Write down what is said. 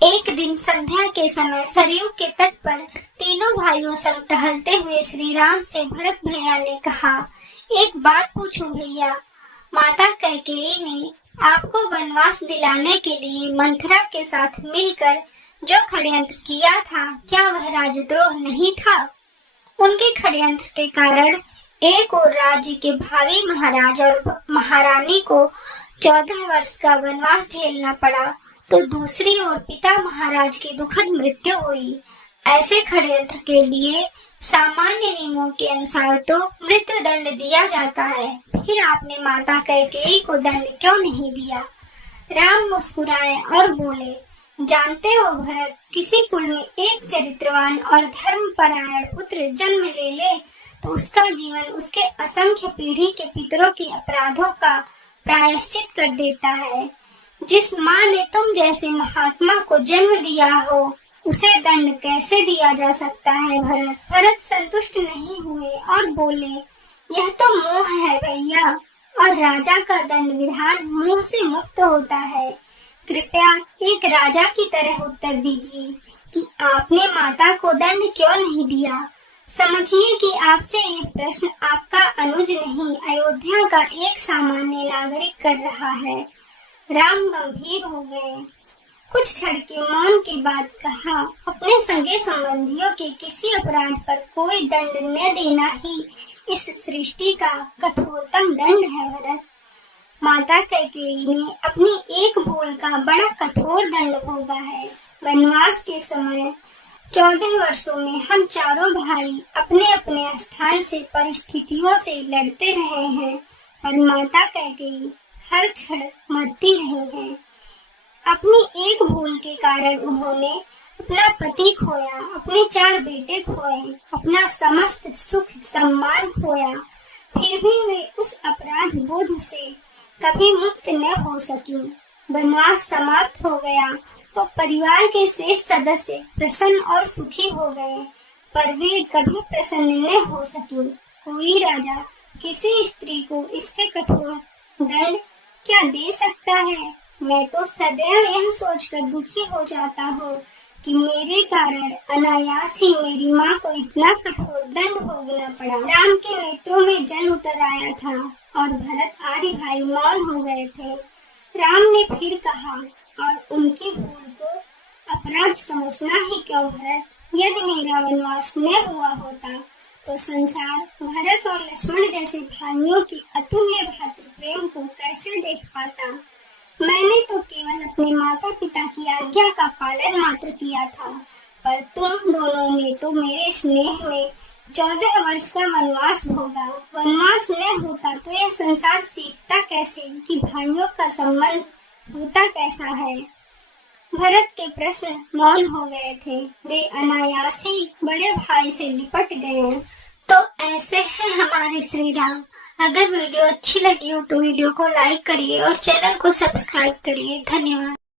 एक दिन संध्या के समय सरयू के तट पर तीनों भाइयों संग टहलते हुए श्री राम से भरत भैया ने कहा, एक बात पूछूं भैया। माता कैकेयी ने आपको वनवास दिलाने के लिए मंथरा के साथ मिलकर जो षड्यंत्र किया था, क्या वह राजद्रोह नहीं था? उनके षड्यंत्र के कारण एक और राज्य के भावी महाराज और महारानी को 14 वर्ष का वनवास झेलना पड़ा, तो दूसरी ओर पिता महाराज की दुखद मृत्यु हुई। ऐसे षड्यंत्र के लिए सामान्य नियमों के अनुसार तो मृत्यु दंड दिया जाता है, फिर आपने माता कैकेयी को दंड क्यों नहीं दिया? राम मुस्कुराए और बोले, जानते हो भरत, किसी कुल में एक चरित्रवान और धर्मपरायण पुत्र जन्म ले तो उसका जीवन उसके असंख्य पीढ़ी के पितरों के अपराधों का प्रायश्चित कर देता है। जिस माँ ने तुम जैसे महात्मा को जन्म दिया हो, उसे दंड कैसे दिया जा सकता है भरत? भरत संतुष्ट नहीं हुए और बोले, यह तो मोह है भैया, और राजा का दंड विधान मोह से मुक्त होता है। कृपया एक राजा की तरह उत्तर दीजिए कि आपने माता को दंड क्यों नहीं दिया। समझिए कि आपसे यह प्रश्न आपका अनुज नहीं, अयोध्या का एक सामान्य नागरिक कर रहा है। राम गंभीर हो गए। कुछ क्षण के मौन के बाद कहा, अपने सगे संबंधियों के किसी अपराध पर कोई दंड न देना ही इस सृष्टि का कठोरतम दंड है भरत। माता कैकेयी ने अपनी एक भूल का बड़ा कठोर दंड भोगा है। वनवास के समय 14 वर्षों में हम चारों भाई अपने अपने स्थान से परिस्थितियों से लड़ते रहे हैं, पर माता कैकेयी हर क्षण मरती रही हैं। अपनी एक भूल के कारण उन्होंने अपना पति खोया, अपने 4 बेटे खोए, अपना समस्त सुख सम्मान खोया, फिर भी वे उस अपराध बोध से कभी मुक्त न हो सकी। वनवास समाप्त हो गया तो परिवार के शेष सदस्य प्रसन्न और सुखी हो गए, पर वे कभी प्रसन्न न हो सकी। कोई राजा किसी स्त्री को इससे कठोर दंड क्या दे सकता है? मैं तो सदैव यह सोचकर दुखी हो जाता हूँ कि मेरे कारण अनायास ही मेरी माँ को इतना कठोर दंड भोगना पड़ा। राम के नेत्रों में जल उतर आया था और भरत आदि भाई मौन हो गए थे। राम ने फिर कहा, और उनकी भूल को अपराध समझना ही क्यों भरत? यदि मेरा वनवास न हुआ होता तो संसार भरत और लक्ष्मण जैसे भाइयों की अतुल्य भातृ प्रेम को कैसे देख पाता? मैंने तो केवल अपने माता पिता की आज्ञा का पालन मात्र किया था, पर तुम दोनों ने तो मेरे स्नेह में 14 वर्ष का वनवास भोगा। वनवास न होता तो यह संसार सीखता कैसे कि भाइयों का संबंध होता कैसा है? भरत के प्रश्न मौन हो गए थे। वे अनायास ही बड़े भाई से लिपट गए। तो ऐसे हैं हमारे श्री राम। अगर वीडियो अच्छी लगी हो तो वीडियो को लाइक करिए और चैनल को सब्सक्राइब करिए। धन्यवाद।